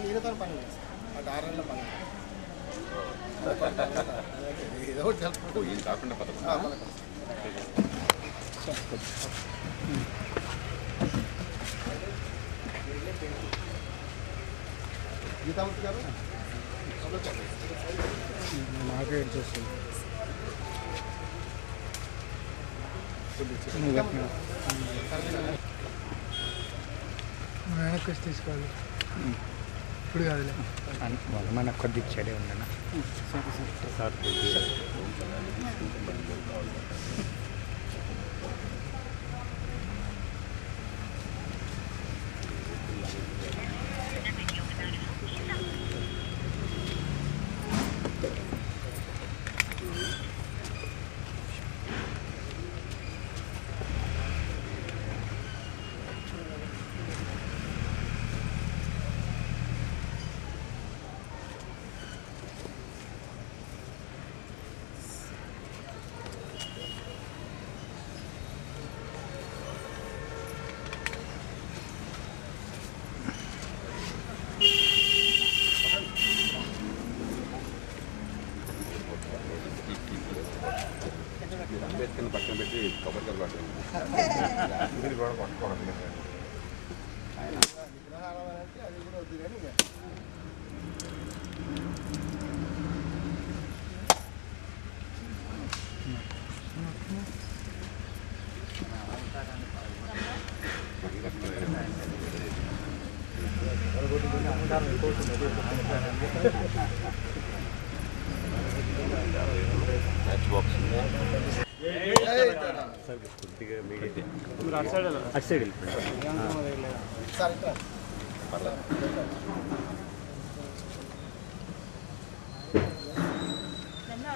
ఈయనతో పని ఆరేళ్ళ పని ఏదో ఈయన కాకుండా గీతామూర్తి గారు నాకే ఏం చేస్తుంది వెనక్కి వచ్చి తీసుకోవాలి ఇప్పుడు కాదులే మన కొద్ది ఇచ్చాడే ఉండనా సార్ పక్కన పెట్టి కొబ్బరికాయలు పట్టండి కూడా పట్టుకోవడం అది కూడా వద్దు కానీ మ్యాచ్ బాక్స్ కొద్దిగా మీడియా అటు సైడ్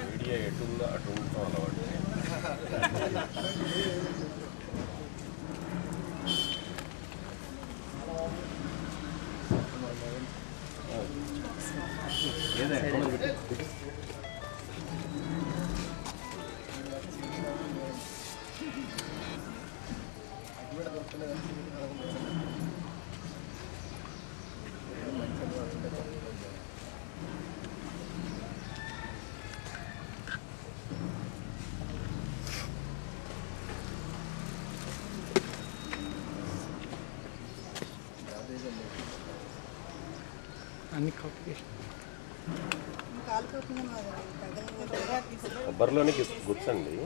మీడియా ఎటుందో అటు ఉంటాం అలవాటు అన్ని కొబ్బరిలోనే గుర్తండి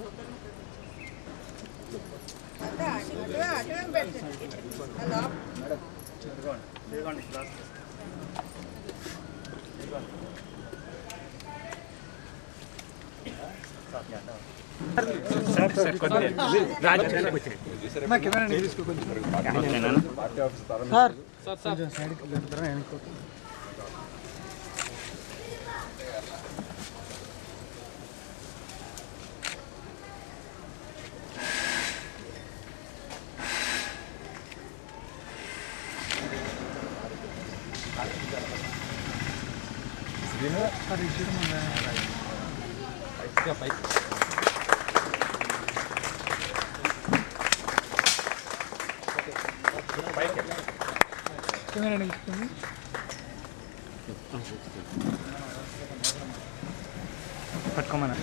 పట్టుకోమన్నా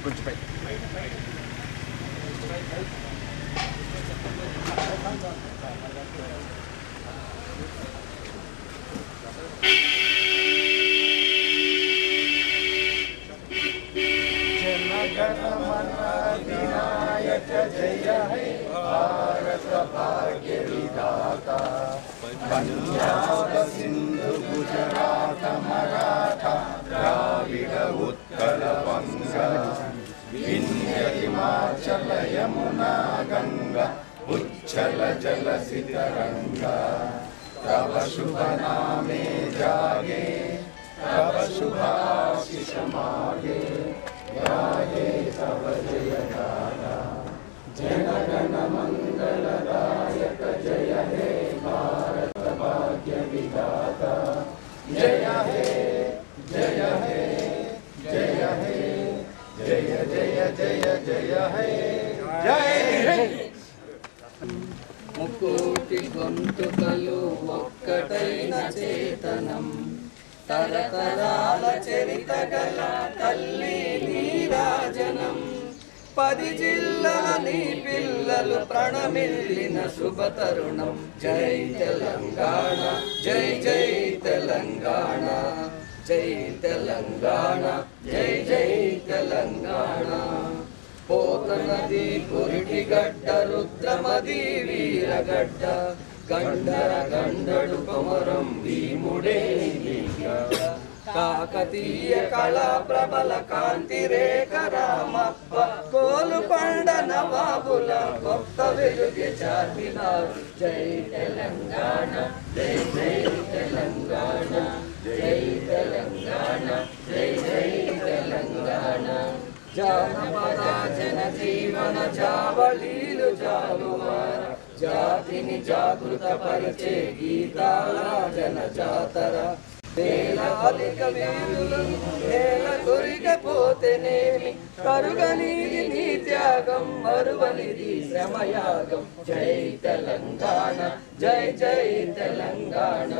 కొంచెం పై जय हे भारत भाग्य विधाता पंजाब सिंधु गुजरात मराठा द्राविड उत्कल बंगा विंध्य हिमाचल यमुना गंगा उच्छल जलधि तरंगा तव शुभ नामे जागे तव शुभाशिष ముకోటి గొంతుకలు ఒక్కటైన చేతనం తరతరాల చరిత గల తల్లి నీరాజనం 10 జిల్లాని పిల్లలు ప్రణమిల్లిన శుభతరుణం జై తెలంగాణ జై జై తెలంగాణ జై తెలంగాణ జై జై తెలంగాణ పోతనది పురిటి గడ్డ రుద్రమది వీరగడ్డ గండర గండడు కొమరం భీముడే కాకతీయ కళా ప్రబల కాంతి రేఖ రామప్ప కోలుకొండ నవాబుల కొత్త వెలుగు చాటినారు జై తెలంగాణ జై జై తెలంగాణ జై తెలంగాణ జై జై తెలంగాణ జానపద జన జీవన జావళీలు జాలువార జాతిని జాగృత పరిచే గీతాల జన జాతర వేలాలిక వేలు నేల కొరిగపోతేనేమి కరుగనిది నీ త్యాగం మరువనిది శ్రమయాగం జై తెలంగాణ జై జై తెలంగాణ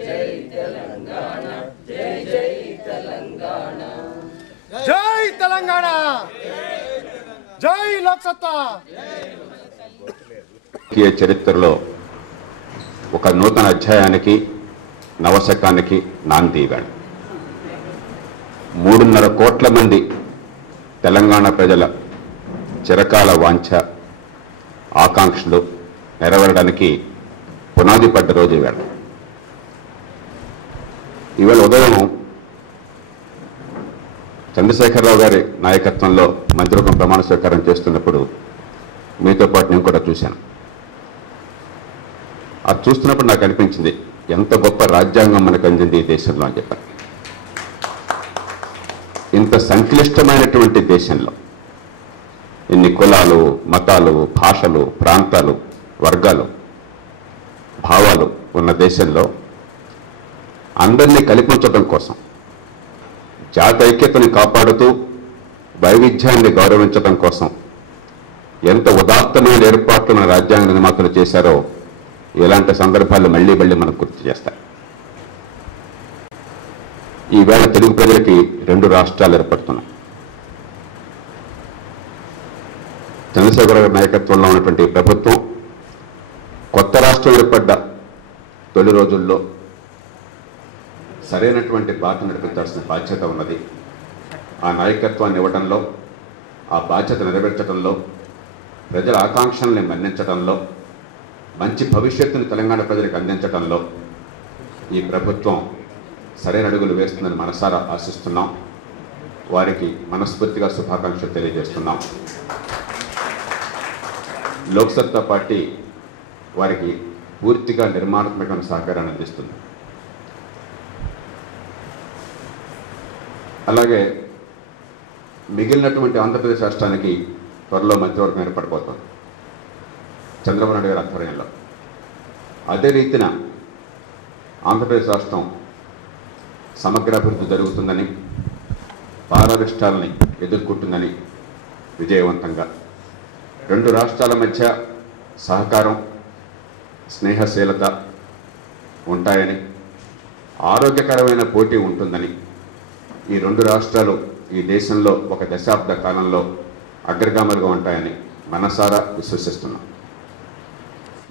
జై తెలంగాణ జై జై తెలంగాణ జై తెలంగాణ జై లోక్సత్తా చరిత్రలో ఒక నూతన అధ్యాయానికి నవశకానికి నాంది ఇవ్వండి 3.5 కోట్ల మంది తెలంగాణ ప్రజల చిరకాల వాంఛ ఆకాంక్షలు నెరవేరడానికి పునాది పడ్డ రోజు ఇవాళ ఉదయం చంద్రశేఖరరావు గారి నాయకత్వంలో మంత్రివర్గం ప్రమాణ స్వీకారం చేస్తున్నప్పుడు మీతో పాటు నేను కూడా చూశాను. అది చూస్తున్నప్పుడు నాకు అనిపించింది ఎంత గొప్ప రాజ్యాంగం మనకు అందింది ఈ దేశంలో అని చెప్పాను. ఇంత సంక్లిష్టమైనటువంటి దేశంలో ఇన్ని కులాలు మతాలు భాషలు ప్రాంతాలు వర్గాలు భావాలు ఉన్న దేశంలో అందరినీ కల్పించడం కోసం జాతి ఐక్యతని కాపాడుతూ వైవిధ్యాన్ని గౌరవించడం కోసం ఎంత ఉదాత్తమైన ఏర్పాట్లను రాజ్యాంగ నిర్మాతలు చేశారో ఇలాంటి సందర్భాలు మళ్లీ మనకు గుర్తు చేస్తాయి. ఈవేళ తెలుగు ప్రజలకి 2 రాష్ట్రాలు ఏర్పడుతున్నాయి. చంద్రశేఖర గారి నాయకత్వంలో ఉన్నటువంటి ప్రభుత్వం కొత్త రాష్ట్రం ఏర్పడ్డ తొలి రోజుల్లో సరైనటువంటి బాట నడిపించాల్సిన బాధ్యత ఉన్నది. ఆ నాయకత్వాన్ని ఇవ్వడంలో ఆ బాధ్యత నెరవేర్చడంలో ప్రజల ఆకాంక్షల్ని మన్నించడంలో మంచి భవిష్యత్తును తెలంగాణ ప్రజలకు అందించడంలో ఈ ప్రభుత్వం సరైన అడుగులు వేస్తుందని మనసారా ఆశిస్తున్నాం. వారికి మనస్ఫూర్తిగా శుభాకాంక్షలు తెలియజేస్తున్నాం. లోక్సత్తా పార్టీ వారికి పూర్తిగా నిర్మాణాత్మకమైన సహకారాన్ని అందిస్తుంది. అలాగే మిగిలినటువంటి ఆంధ్రప్రదేశ్ రాష్ట్రానికి త్వరలో మంత్రివర్గం ఏర్పడిపోతుంది చంద్రబాబు నాయుడు గారి ఆధ్వర్యంలో. అదే రీతిన ఆంధ్రప్రదేశ్ రాష్ట్రం సమగ్రాభివృద్ధి జరుగుతుందని పారావిష్టాలని ఎదుర్కొంటుందని విజయవంతంగా 2 రాష్ట్రాల మధ్య సహకారం స్నేహశీలత ఉంటాయని ఆరోగ్యకరమైన పోటీ ఉంటుందని ఈ 2 రాష్ట్రాలు ఈ దేశంలో ఒక దశాబ్ద కాలంలో అగ్రగాములుగా ఉంటాయని మనసారా విశ్వసిస్తున్నాం.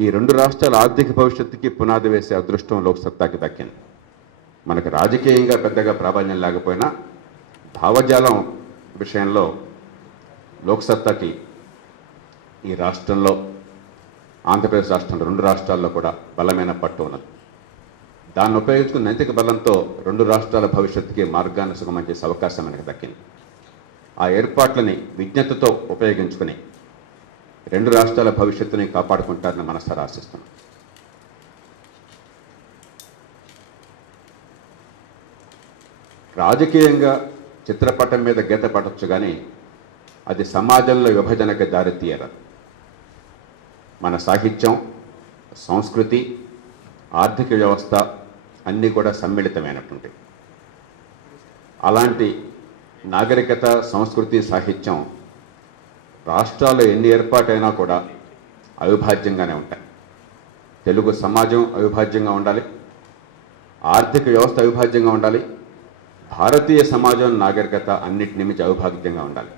ఈ 2 రాష్ట్రాల ఆర్థిక భవిష్యత్తుకి పునాది వేసే అదృష్టం లోక్సత్తాకి దక్కింది. మనకు రాజకీయంగా పెద్దగా ప్రాబల్యం లేకపోయినా భావజాలం విషయంలో లోక్సత్తాకి ఈ రాష్ట్రంలో ఆంధ్రప్రదేశ్ రాష్ట్రంలో 2 రాష్ట్రాల్లో కూడా బలమైన పట్టు ఉన్నది. దాన్ని ఉపయోగించుకున్న నైతిక బలంతో 2 రాష్ట్రాల భవిష్యత్తుకి మార్గాన్ని సుగమం చేసే అవకాశం మనకు దక్కింది. ఆ ఏర్పాట్లని విజ్ఞతతో ఉపయోగించుకుని 2 రాష్ట్రాల భవిష్యత్తుని కాపాడుకుంటారని మనసారా ఆశిస్తున్నాం. రాజకీయంగా చిత్రపటం మీద గీత పడవచ్చు, కానీ అది సమాజంలో విభజనకి దారితీయరాదు. మన సాహిత్యం, సంస్కృతి, ఆర్థిక వ్యవస్థ అన్నీ కూడా సమ్మిళితమైనటువంటి అలాంటి నాగరికత, సంస్కృతి, సాహిత్యం రాష్ట్రాలు ఎన్ని ఏర్పాటైనా కూడా అవిభాజ్యంగానే ఉంటాయి. తెలుగు సమాజం అవిభాజ్యంగా ఉండాలి, ఆర్థిక వ్యవస్థ అవిభాజ్యంగా ఉండాలి, భారతీయ సమాజం, నాగరికత అన్నిటిని మించి అవిభాజ్యంగా ఉండాలి.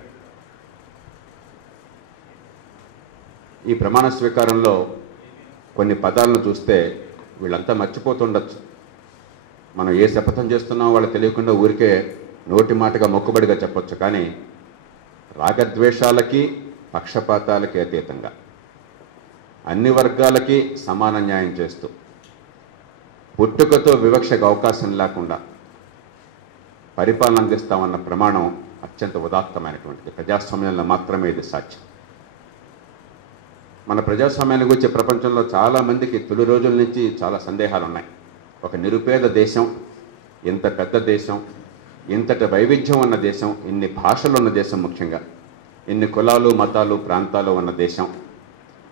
ఈ ప్రమాణ స్వీకారంలో కొన్ని పదాలను చూస్తే వీళ్ళంతా మర్చిపోతుండొచ్చు. మనం ఏ శపథం చేస్తున్నామో వాళ్ళు తెలియకుండా ఊరికే నోటి మాటగా మొక్కుబడిగా చెప్పొచ్చు, కానీ రాగద్వేషాలకి, పక్షపాతాలకి అతీతంగా అన్ని వర్గాలకి సమాన న్యాయం చేస్తూ, పుట్టుకతో వివక్షకు అవకాశం లేకుండా పరిపాలన అందిస్తామన్న ప్రమాణం అత్యంత ఉదాత్తమైనటువంటిది. ప్రజాస్వామ్యంలో మాత్రమే ఇది సాధ్యం. మన ప్రజాస్వామ్యాన్ని గురించి ప్రపంచంలో చాలామందికి తొలి రోజుల నుంచి చాలా సందేహాలు ఉన్నాయి. ఒక నిరుపేద దేశం, ఇంత పెద్ద దేశం, ఇంతటి వైవిధ్యం ఉన్న దేశం, ఇన్ని భాషలు ఉన్న దేశం, ముఖ్యంగా ఇన్ని కులాలు, మతాలు, ప్రాంతాలు ఉన్న దేశం,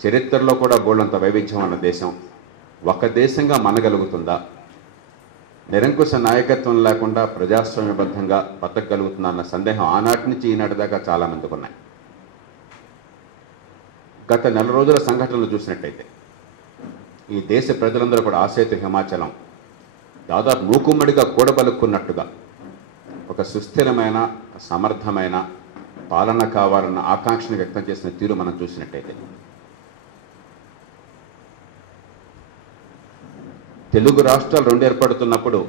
చరిత్రలో కూడా బోళ్ళంత వైవిధ్యం ఉన్న దేశం ఒక దేశంగా మనగలుగుతుందా? నిరంకుశ నాయకత్వం లేకుండా ప్రజాస్వామ్యబద్ధంగా బతకగలుగుతుందా అన్న సందేహం ఆనాటి నుంచి ఈనాటి దాకా చాలామందికి ఉన్నాయి. గత నెల రోజుల సంఘటనలు చూసినట్టయితే ఈ దేశ ప్రజలందరూ కూడా ఆసేతు హిమాచలం దాదాపు మూకుమ్మడిగా కూడబలుక్కున్నట్టుగా ఒక సుస్థిరమైన, సమర్థమైన పాలన కావాలన్న ఆకాంక్షను వ్యక్తం చేసిన తీరు మనం చూసినట్టయితే, తెలుగు రాష్ట్రాలు రెండు ఏర్పడుతున్నప్పుడు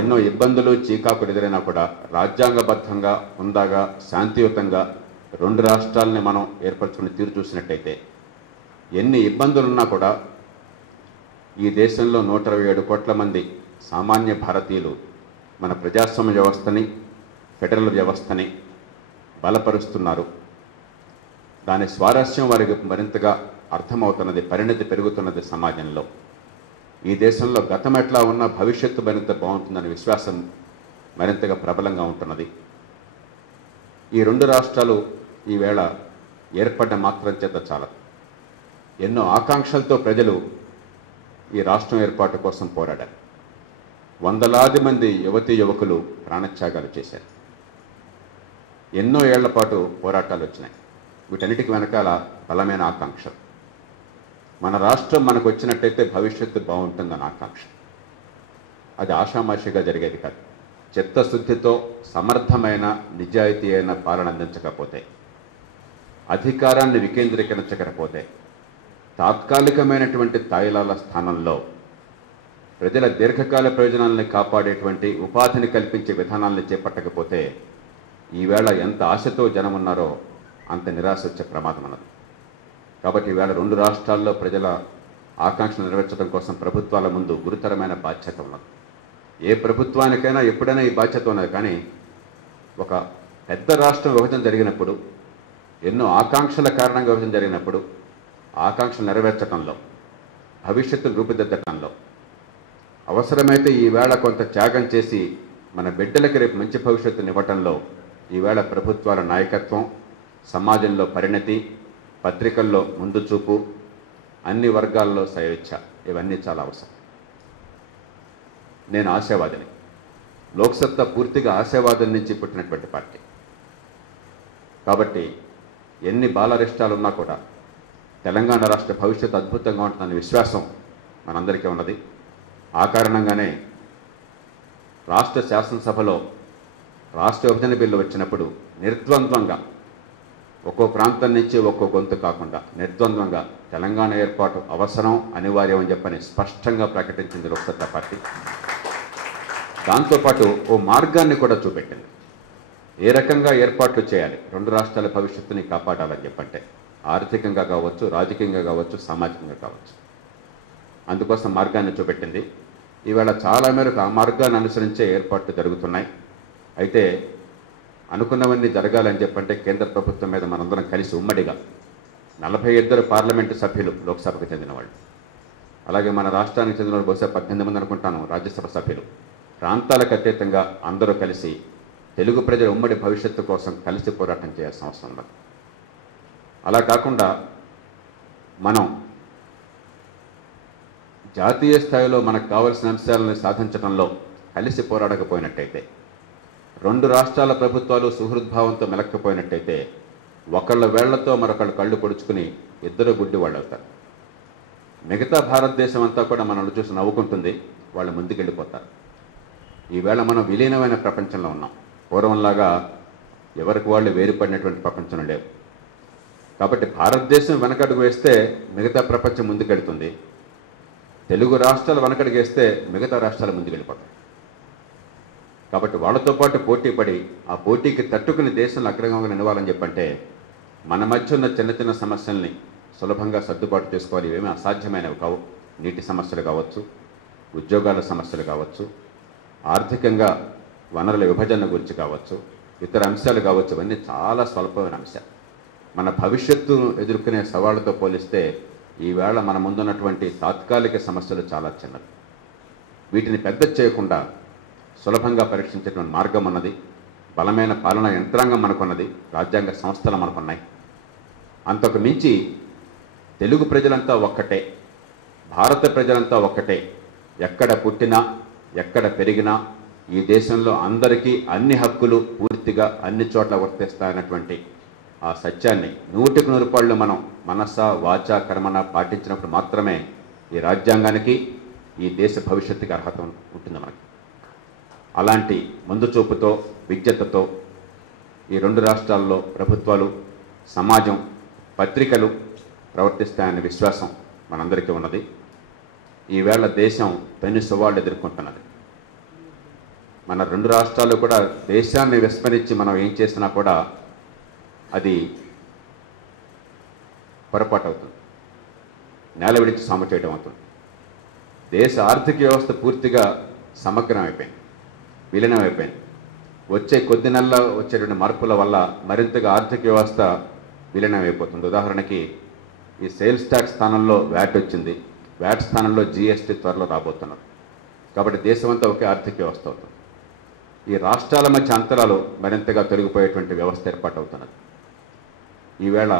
ఎన్నో ఇబ్బందులు, చీకాకులు ఎదురైనా కూడా రాజ్యాంగబద్ధంగా, హుందాగా, శాంతియుతంగా రెండు రాష్ట్రాలని మనం ఏర్పరచుకునే తీరు చూసినట్టయితే, ఎన్ని ఇబ్బందులున్నా కూడా ఈ దేశంలో 127 కోట్ల మంది సామాన్య భారతీయులు మన ప్రజాస్వామ్య వ్యవస్థని, ఫెడరల్ వ్యవస్థని బలపరుస్తున్నారు. దాని స్వారస్యం వారికి మరింతగా అర్థమవుతున్నది, పరిణతి పెరుగుతున్నది సమాజంలో. ఈ దేశంలో గతం ఎట్లా ఉన్నా భవిష్యత్తు మరింత బాగుంటుందనే విశ్వాసం మరింతగా ప్రబలంగా ఉంటున్నది. ఈ రెండు రాష్ట్రాలు ఈవేళ ఏర్పడ్డ మాత్రం చేత చాలా ఎన్నో ఆకాంక్షలతో ప్రజలు ఈ రాష్ట్రం ఏర్పాటు కోసం పోరాడారు. వందలాది మంది యువతీ యువకులు ప్రాణత్యాగాలు చేశారు. ఎన్నో ఏళ్ల పాటు పోరాటాలు వచ్చినాయి. వీటన్నిటికి వెనకాల బలమైన ఆకాంక్షలు. మన రాష్ట్రం మనకు వచ్చినట్టయితే భవిష్యత్తు బాగుంటుందన్న ఆకాంక్ష. అది ఆషామాషిగా జరిగేది కాదు. చిత్తశుద్ధితో సమర్థమైన, నిజాయితీ అయిన పాలన అందించకపోతే, అధికారాన్ని వికేంద్రీకరించకపోతే, తాత్కాలికమైనటువంటి తాయిలాల స్థానంలో ప్రజల దీర్ఘకాల ప్రయోజనాలను కాపాడేటువంటి, ఉపాధిని కల్పించే విధానాలను చేపట్టకపోతే ఈవేళ ఎంత ఆశతో జనం ఉన్నారో అంత నిరాశ వచ్చే ప్రమాదం ఉన్నది. కాబట్టి ఈవేళ రెండు రాష్ట్రాల్లో ప్రజల ఆకాంక్షలు నెరవేర్చడం కోసం ప్రభుత్వాల ముందు గురుతరమైన బాధ్యత ఉన్నది. ఏ ప్రభుత్వానికైనా ఎప్పుడైనా ఈ బాధ్యత ఉన్నది. కానీ ఒక పెద్ద రాష్ట్రం విభజన జరిగినప్పుడు, ఎన్నో ఆకాంక్షల కారణంగా విభజన జరిగినప్పుడు, ఆకాంక్షలు నెరవేర్చడంలో, భవిష్యత్తును రూపుదిద్దటంలో, అవసరమైతే ఈవేళ కొంత త్యాగం చేసి మన బిడ్డలకి రేపు మంచి భవిష్యత్తుని ఇవ్వటంలో ఈవేళ ప్రభుత్వాల నాయకత్వం, సమాజంలో పరిణతి, పత్రికల్లో ముందు చూపు, అన్ని వర్గాల్లో స్వేచ్ఛ, ఇవన్నీ చాలా అవసరం. నేను ఆశావాదిని. లోక్సత్తా పూర్తిగా ఆశావాదం నుంచి పుట్టినటువంటి పార్టీ. కాబట్టి ఎన్ని బాలరిష్టాలు ఉన్నా కూడా తెలంగాణ రాష్ట్ర భవిష్యత్తు అద్భుతంగా ఉంటుందనే విశ్వాసం మనందరికీ ఉన్నది. ఆ కారణంగానే రాష్ట్ర శాసనసభలో రాష్ట్ర విభజన బిల్లు వచ్చినప్పుడు నిర్ద్వంద్వంగా, ఒక్కో ప్రాంతం నుంచి ఒక్కో గొంతు కాకుండా నిర్ద్వంద్వంగా తెలంగాణ ఏర్పాటు అవసరం, అనివార్యం అని చెప్పని స్పష్టంగా ప్రకటించింది లోక్సత్తా పార్టీ. దాంతోపాటు ఓ మార్గాన్ని కూడా చూపెట్టింది. ఏ రకంగా ఏర్పాట్లు చేయాలి, రెండు రాష్ట్రాల భవిష్యత్తుని కాపాడాలని చెప్పంటే, ఆర్థికంగా కావచ్చు, రాజకీయంగా కావచ్చు, సామాజికంగా కావచ్చు. అందుకోసం మార్గాన్ని చూపెట్టింది. ఈవేళ చాలా మేరకు ఆ మార్గాన్ని అనుసరించే ఏర్పాట్లు జరుగుతున్నాయి. అయితే అనుకున్నవన్నీ జరగాలని చెప్పంటే కేంద్ర ప్రభుత్వం మీద మనందరం కలిసి ఉమ్మడిగా 42 పార్లమెంటు సభ్యులు లోక్సభకు చెందిన వాళ్ళు, అలాగే మన రాష్ట్రానికి చెందిన బహుశా 18 మంది అనుకుంటాను రాజ్యసభ సభ్యులు, ప్రాంతాలకు అతీతంగా అందరూ కలిసి తెలుగు ప్రజల ఉమ్మడి భవిష్యత్తు కోసం కలిసి పోరాటం చేయాల్సిన అవసరం ఉన్నది. అలా కాకుండా మనం జాతీయ స్థాయిలో మనకు కావాల్సిన అంశాలను సాధించడంలో కలిసి పోరాడకపోయినట్టయితే, రెండు రాష్ట్రాల ప్రభుత్వాలు సుహృద్భావంతో మెలక్కపోయినట్టయితే, ఒకళ్ళ వేళ్లతో మరొకళ్ళు కళ్ళు పొడుచుకుని ఇద్దరు గుడ్డి వాళ్ళు అవుతారు. మిగతా భారతదేశం అంతా కూడా మనల్ని చూసి నవ్వుకుంటుంది, వాళ్ళు ముందుకెళ్ళిపోతారు. ఈవేళ మనం విలీనమైన ప్రపంచంలో ఉన్నాం. పూర్వంలాగా ఎవరికి వాళ్ళు వేరుపడినటువంటి ప్రపంచం లేవు. కాబట్టి భారతదేశం వెనకడుగు వేస్తే మిగతా ప్రపంచం ముందుకెళ్తుంది. తెలుగు రాష్ట్రాలు వెనకడుగు వేస్తే మిగతా రాష్ట్రాలు ముందుకెళ్ళిపోతాయి. కాబట్టి వాళ్ళతో పాటు పోటీ పడి ఆ పోటీకి తట్టుకుని దేశంలో అగ్రగంగా నిలవాలని చెప్పంటే, మన మధ్య ఉన్న చిన్న చిన్న సమస్యల్ని సులభంగా సర్దుబాటు చేసుకోవాలి. ఇవేమీ అసాధ్యమైనవి కావు. నీటి సమస్యలు కావచ్చు, ఉద్యోగాల సమస్యలు కావచ్చు, ఆర్థికంగా వనరుల విభజన గురించి కావచ్చు, ఇతర అంశాలు కావచ్చు. ఇవన్నీ చాలా స్వల్పమైన అంశాలు. మన భవిష్యత్తును ఎదుర్కొనే సవాళ్లతో పోలిస్తే ఈవేళ మన ముందున్నటువంటి తాత్కాలిక సమస్యలు చాలా చిన్నవి. వీటిని పెద్ద చేయకుండా సులభంగా పరీక్షించేటువంటి మార్గం ఉన్నది. బలమైన పాలనా యంత్రాంగం మనకున్నది. రాజ్యాంగ సంస్థలు మనకున్నాయి. అంతకు మించి తెలుగు ప్రజలంతా ఒక్కటే, భారత ప్రజలంతా ఒక్కటే. ఎక్కడ పుట్టినా ఎక్కడ పెరిగినా ఈ దేశంలో అందరికీ అన్ని హక్కులు పూర్తిగా అన్ని చోట్ల వర్తిస్తాయన్నటువంటి ఆ సత్యాన్ని 100% మనం మనస వాచ కర్మన పాటించినప్పుడు మాత్రమే ఈ రాజ్యాంగానికి, ఈ దేశ భవిష్యత్తుకి అర్హత ఉంటుంది మనకి. అలాంటి ముందు చూపుతో, విజ్ఞతతో ఈ రెండు రాష్ట్రాల్లో ప్రభుత్వాలు, సమాజం, పత్రికలు ప్రవర్తిస్తాయనే విశ్వాసం మనందరికీ ఉన్నది. ఈవేళ దేశం పెను సవాళ్ళు ఎదుర్కొంటున్నది. మన రెండు రాష్ట్రాలు కూడా దేశాన్ని విస్మరించి మనం ఏం చేసినా కూడా అది పొరపాటు అవుతుంది, నేల విడిచి సాము చేయడం అవుతుంది. దేశ ఆర్థిక వ్యవస్థ పూర్తిగా సమగ్రం అయిపోయింది, విలీనం అయిపోయింది. వచ్చే కొద్ది నెలల్లో వచ్చేటువంటి మార్పుల వల్ల మరింతగా ఆర్థిక వ్యవస్థ విలీనం అయిపోతుంది. ఉదాహరణకి ఈ సేల్స్ ట్యాక్స్ స్థానంలో వ్యాట్ వచ్చింది, వ్యాట్ స్థానంలో జీఎస్టీ త్వరలో రాబోతున్నారు. కాబట్టి దేశమంతా ఒకే ఆర్థిక వ్యవస్థ అవుతుంది. ఈ రాష్ట్రాల మధ్య అంతరాలు మరింతగా తొలగిపోయేటువంటి వ్యవస్థ ఏర్పాటు అవుతున్నది. ఈవేళ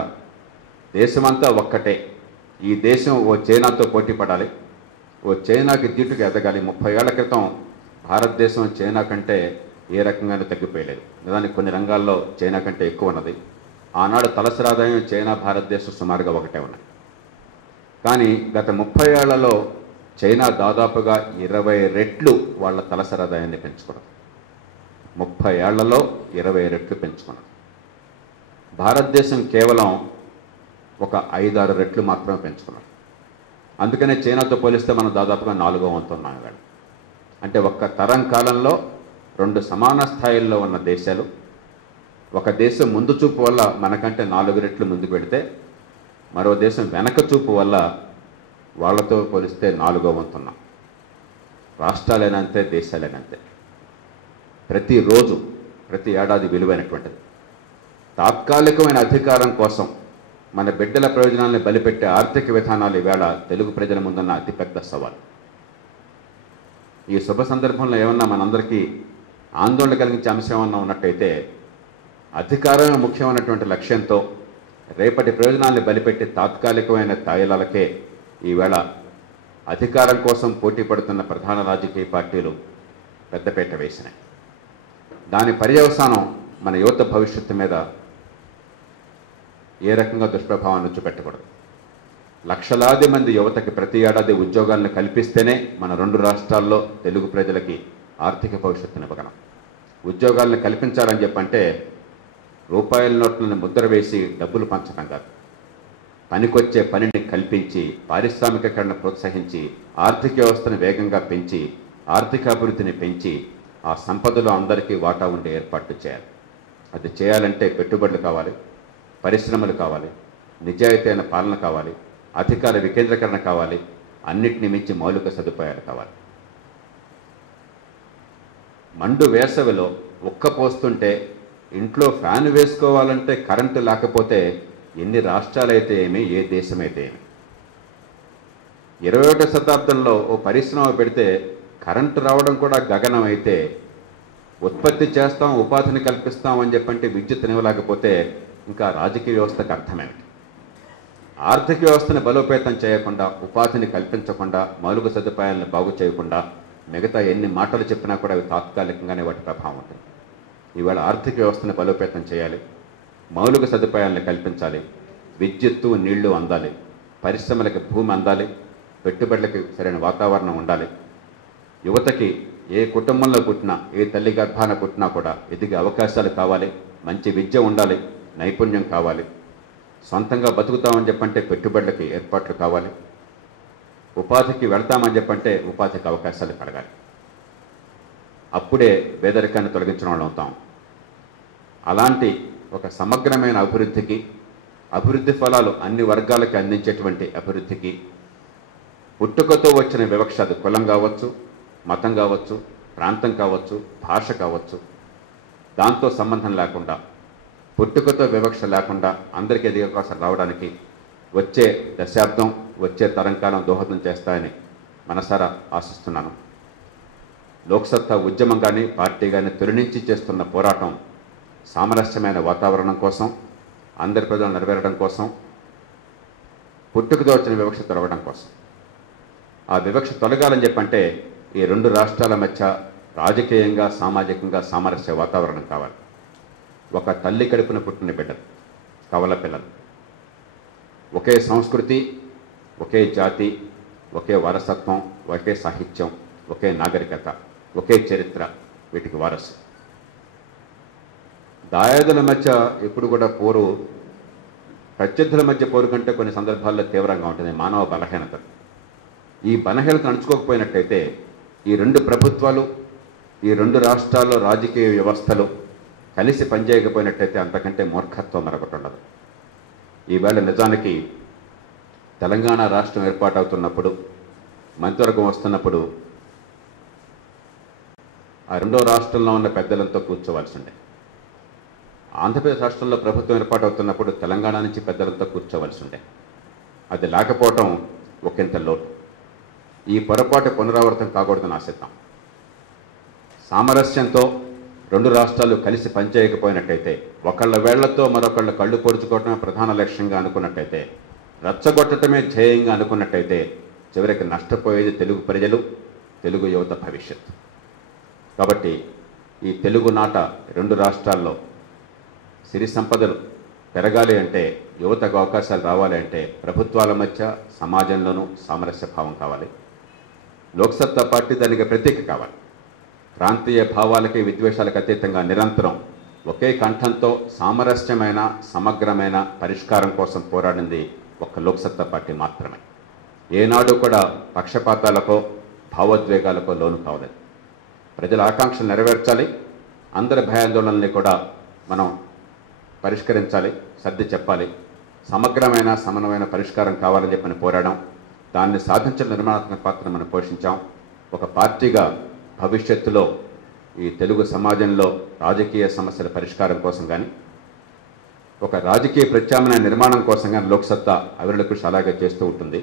దేశమంతా ఒక్కటే. ఈ దేశం ఓ చైనాతో పోటీ పడాలి, ఓ చైనాకి దీటుగా ఎదగాలి. 30 ఏళ్ల క్రితం భారతదేశం చైనా కంటే ఏ రకంగానూ తగ్గిపోయలేదు. నిజానికి కొన్ని రంగాల్లో చైనా కంటే ఎక్కువ ఉన్నది. ఆనాడు తలసరి ఆదాయం చైనా, భారతదేశం సుమారుగా ఒకటే ఉన్నాయి. కానీ గత 30 ఏళ్లలో చైనా దాదాపుగా 20 రెట్లు వాళ్ళ తలసరి ఆదాయాన్ని పెంచుకున్నది. 30 ఏళ్లలో 20 రెట్లు పెంచుకున్నది. భారతదేశం కేవలం ఒక 5-6 రెట్లు మాత్రమే పెంచుకున్నది. అందుకనే చైనాతో పోలిస్తే మనం దాదాపుగా 4వ వంతు ఉన్నాం. అంటే ఒక్క తరం కాలంలో రెండు సమాన స్థాయిల్లో ఉన్న దేశాలు, ఒక దేశం ముందు చూపు వల్ల మనకంటే 4 రెట్లు ముందుకు పెడితే, మరో దేశం వెనక చూపు వల్ల వాళ్ళతో పోలిస్తే 4వ వంతు ఉన్నాం. రాష్ట్రాలైనంతే, దేశాలైనంతే. ప్రతిరోజు, ప్రతి ఏడాది విలువైనటువంటిది. తాత్కాలికమైన అధికారం కోసం మన బిడ్డల ప్రయోజనాలను బలిపెట్టే ఆర్థిక విధానాలు ఈవేళ తెలుగు ప్రజల ముందున్న అతిపెద్ద సవాల్. ఈ శుభ సందర్భంలో ఏమన్నా మనందరికీ ఆందోళన కలిగించే అంశం ఏమన్నా ఉన్నట్టయితే, అధికారమే ముఖ్యమైనటువంటి లక్ష్యంతో రేపటి ప్రయోజనాలను బలిపెట్టి తాత్కాలికమైన తాయిలాలకే ఈవేళ అధికారం కోసం పోటీ పడుతున్న ప్రధాన రాజకీయ పార్టీలు పెద్దపీట వేసినాయి. దాని పర్యవసానం మన యువత భవిష్యత్తు మీద ఏ రకంగా దుష్ప్రభావాన్ని చూపెట్టకూడదు. లక్షలాది మంది యువతకి ప్రతి ఏడాది ఉద్యోగాలను కల్పిస్తేనే మన రెండు రాష్ట్రాల్లో తెలుగు ప్రజలకి ఆర్థిక భవిష్యత్తునివ్వగలం. ఉద్యోగాలను కల్పించాలని చెప్పంటే రూపాయల నోట్లను ముద్ర వేసి డబ్బులు పంచడం కాదు. పనికొచ్చే పనిని కల్పించి, పారిశ్రామికీకరణ ప్రోత్సహించి, ఆర్థిక వ్యవస్థను వేగంగా పెంచి, ఆర్థికాభివృద్ధిని పెంచి, ఆ సంపదలో అందరికీ వాటా ఉండే ఏర్పాట్లు చేయాలి. అది చేయాలంటే పెట్టుబడులు కావాలి, పరిశ్రమలు కావాలి, నిజాయితీ అయిన పాలన కావాలి, అధికార వికేంద్రీకరణ కావాలి, అన్నిటిని మించి మౌలిక సదుపాయాలు కావాలి. మండు వేసవిలో ఉక్కపోస్తుంటే ఇంట్లో ఫ్యాన్ వేసుకోవాలంటే కరెంటు లేకపోతే ఎన్ని రాష్ట్రాలైతే ఏమి, ఏ దేశమైతే ఏమి. 21వ శతాబ్దంలో ఓ పరిశ్రమ పెడితే కరెంటు రావడం కూడా గగనం అయితే ఉత్పత్తి చేస్తాం, ఉపాధిని కల్పిస్తాం అని చెప్పంటే విద్యుత్నివ్వలేకపోతే ఇంకా రాజకీయ వ్యవస్థకు అర్థమేమిటి? ఆర్థిక వ్యవస్థను బలోపేతం చేయకుండా, ఉపాధిని కల్పించకుండా, మౌలిక సదుపాయాలను బాగు చేయకుండా మిగతా ఎన్ని మాటలు చెప్పినా కూడా అవి తాత్కాలికంగానే వాటి ప్రభావం ఉంటుంది. ఈవేళ ఆర్థిక వ్యవస్థను బలోపేతం చేయాలి, మౌలిక సదుపాయాలను కల్పించాలి, విద్యుత్తు నీళ్లు అందాలి, పరిశ్రమలకు భూమి అందాలి, పెట్టుబడులకు సరైన వాతావరణం ఉండాలి. యువతకి ఏ కుటుంబంలో పుట్టినా, ఏ తల్లి గర్భాన పుట్టినా కూడా ఎదిగే అవకాశాలు కావాలి, మంచి విద్య ఉండాలి, నైపుణ్యం కావాలి, సొంతంగా బతుకుతామని చెప్పంటే పెట్టుబడులకి ఏర్పాట్లు కావాలి, ఉపాధికి వెళ్తామని చెప్పంటే ఉపాధికి అవకాశాలు కలగాలి. అప్పుడే పేదరికాన్ని తొలగించడం వాళ్ళు అవుతాం. అలాంటి ఒక సమగ్రమైన అభివృద్ధికి, అభివృద్ధి ఫలాలు అన్ని వర్గాలకి అందించేటువంటి అభివృద్ధికి, పుట్టుకతో వచ్చిన వివక్ష, అది కులం కావచ్చు, మతం కావచ్చు, ప్రాంతం కావచ్చు, భాష కావచ్చు, దాంతో సంబంధం లేకుండా, పుట్టుకతో వివక్ష లేకుండా అందరికీ ఎదిగే అవకాశం రావడానికి వచ్చే దశాబ్దం, వచ్చే తరంకాలం దోహదం చేస్తాయని మనసారా ఆశిస్తున్నాను. లోక్సత్తా ఉద్యమం కానీ, పార్టీ కానీ తొలి నుంచి చేస్తున్న పోరాటం సామరస్యమైన వాతావరణం కోసం, అందరి ప్రజలు నెరవేరడం కోసం, పుట్టుకతో వచ్చిన వివక్ష తొలగడం కోసం. ఆ వివక్ష తొలగాలని చెప్పంటే ఈ రెండు రాష్ట్రాల మధ్య రాజకీయంగా, సామాజికంగా సామరస్య వాతావరణం కావాలి. ఒక తల్లి కడుపున పుట్టిన బిడ్డలు, కవల పిల్లలు, ఒకే సంస్కృతి, ఒకే జాతి, ఒకే వారసత్వం, ఒకే సాహిత్యం, ఒకే నాగరికత, ఒకే చరిత్ర, వీటికి వారసు. దాయాదుల మధ్య ఎప్పుడు కూడా పోరు, ప్రత్యర్థుల మధ్య పోరు కంటే కొన్ని సందర్భాల్లో తీవ్రంగా ఉంటుంది మానవ బలహీనత. ఈ బలహీనత నడుచుకోకపోయినట్టయితే ఈ రెండు ప్రభుత్వాలు, ఈ రెండు రాష్ట్రాల్లో రాజకీయ వ్యవస్థలు కలిసి పనిచేయకపోయినట్టయితే అంతకంటే మూర్ఖత్వం మరొకటి ఉండదు. ఈవేళ నిజానికి తెలంగాణ రాష్ట్రం ఏర్పాటవుతున్నప్పుడు, మంత్రివర్గం వస్తున్నప్పుడు ఆ రెండో రాష్ట్రంలో ఉన్న పెద్దలంతో కూర్చోవలసి ఉండే. ఆంధ్రప్రదేశ్ రాష్ట్రంలో ప్రభుత్వం ఏర్పాటవుతున్నప్పుడు తెలంగాణ నుంచి పెద్దలంతో కూర్చోవలసి ఉండే. అది లేకపోవటం ఒకంత లోటు. ఈ పొరపాటు పునరావృతం కాకూడదని ఆశిద్దాం. సామరస్యంతో రెండు రాష్ట్రాలు కలిసి పనిచేయకపోయినట్టయితే, ఒకళ్ళ వేళ్లతో మరొకళ్ళ కళ్ళు పొడుచుకోవటమే ప్రధాన లక్ష్యంగా అనుకున్నట్టయితే, రచ్చగొట్టడమే ధ్యేయంగా అనుకున్నట్టయితే చివరికి నష్టపోయేది తెలుగు ప్రజలు, తెలుగు యువత భవిష్యత్తు. కాబట్టి ఈ తెలుగు నాట రెండు రాష్ట్రాల్లో సిరి సంపదలు పెరగాలి అంటే, యువతకు అవకాశాలు రావాలి అంటే ప్రభుత్వాల మధ్య, సమాజంలోనూ సామరస్య భావం కావాలి. లోక్సత్తా పార్టీ దానికి ప్రతీక కావాలి. ప్రాంతీయ భావాలకి, విద్వేషాలకు అతీతంగా నిరంతరం ఒకే కంఠంతో సామరస్యమైన, సమగ్రమైన పరిష్కారం కోసం పోరాడింది ఒక్క లోక్సత్తా పార్టీ మాత్రమే. ఏనాడు కూడా పక్షపాతాలకో, భావోద్వేగాలకో లోను కావలేదు. ప్రజల ఆకాంక్షలు నెరవేర్చాలి, అందరి భయాందోళనల్ని కూడా మనం పరిష్కరించాలి, సర్ది చెప్పాలి, సమగ్రమైన, సమన్వయమైన పరిష్కారం కావాలని చెప్పని పోరాడాం. దాన్ని సాధించిన నిర్మాణాత్మక పాత్ర మనం పోషించాం. ఒక పార్టీగా భవిష్యత్తులో ఈ తెలుగు సమాజంలో రాజకీయ సమస్యల పరిష్కారం కోసం కానీ, ఒక రాజకీయ ప్రత్యామ్నాయ నిర్మాణం కోసం కానీ లోక్సత్తా అవిరళ కృషి అలాగే చేస్తూ ఉంటుంది.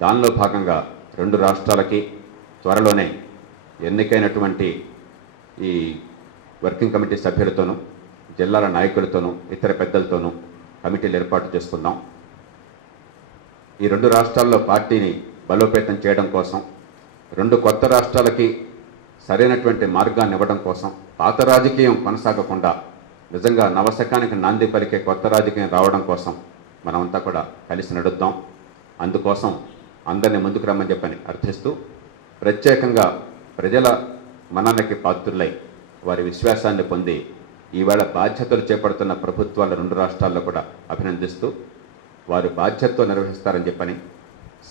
దానిలో భాగంగా రెండు రాష్ట్రాలకి త్వరలోనే ఎన్నికైనటువంటి ఈ వర్కింగ్ కమిటీ సభ్యులతోనూ, జిల్లాల నాయకులతోనూ, ఇతర పెద్దలతోనూ కమిటీలు ఏర్పాటు చేసుకుందాం. ఈ రెండు రాష్ట్రాల్లో పార్టీని బలోపేతం చేయడం కోసం, రెండు కొత్త రాష్ట్రాలకి సరైనటువంటి మార్గాన్ని ఇవ్వడం కోసం, పాత రాజకీయం కొనసాగకుండా నిజంగా నవశకానికి నాంది పలికే కొత్త రాజకీయం రావడం కోసం మనమంతా కూడా కలిసి నడుద్దాం. అందుకోసం అందరినీ ముందుకు రమ్మని చెప్పని అర్థిస్తూ, ప్రత్యేకంగా ప్రజల మన్ననకి పాత్రులై వారి విశ్వాసాన్ని పొంది ఈవేళ బాధ్యతలు చేపడుతున్న ప్రభుత్వాల రెండు రాష్ట్రాల్లో కూడా అభినందిస్తూ, వారు బాధ్యతతో నిర్వహిస్తారని చెప్పని,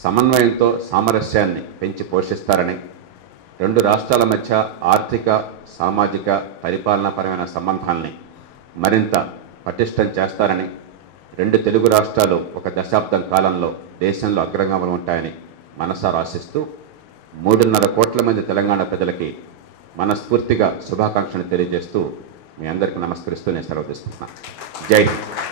సమన్వయంతో సామరస్యాన్ని పెంచి పోషిస్తారని, రెండు రాష్ట్రాల మధ్య ఆర్థిక, సామాజిక, పరిపాలనాపరమైన సంబంధాలని మరింత పటిష్టం చేస్తారని, రెండు తెలుగు రాష్ట్రాలు ఒక దశాబ్దం కాలంలో దేశంలో అగ్రగాములు ఉంటాయని మనసారా ఆశిస్తూ, 3.5 కోట్ల మంది తెలంగాణ ప్రజలకి మనస్ఫూర్తిగా శుభాకాంక్షలు తెలియజేస్తూ మీ అందరికీ నమస్కరిస్తూ నేను సెలవు తీసుకుంటున్నాను. జై హింద్.